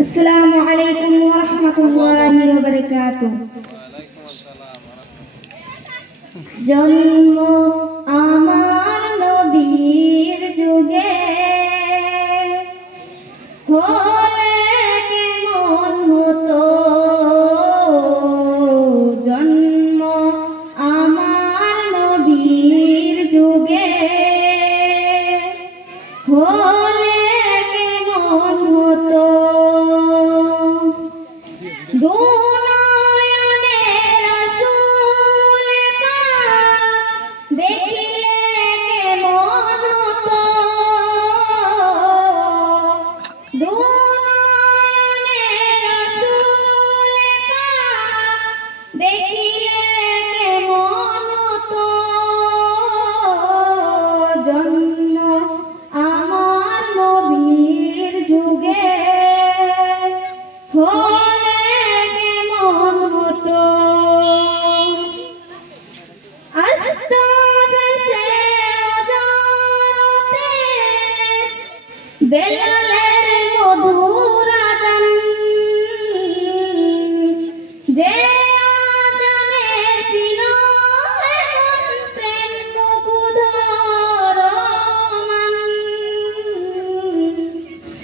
আসসালামু আলাইকুম ওয়া রাহমাতুল্লাহি ওয়া জন্ম আমার নবীর যুগে। হলে কেমন হতো? জন্ম আমার নবীর যুগে। হলে দেখি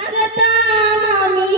Kata 咪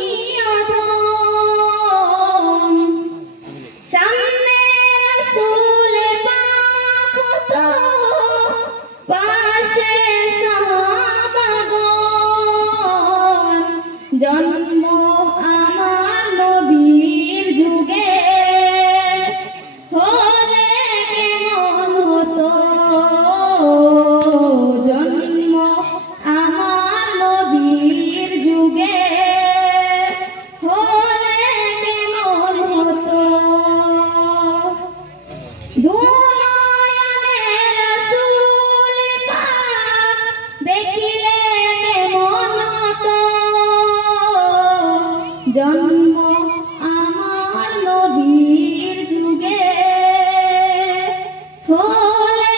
জন্ম আমার নবীর যুগে। হলে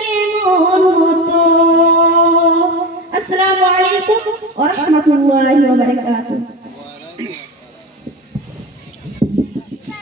কেমন হতো। আসসালামু আলাইকুম ওয়া রাহমাতুল্লাহি ওয়া বারাকাতুহু।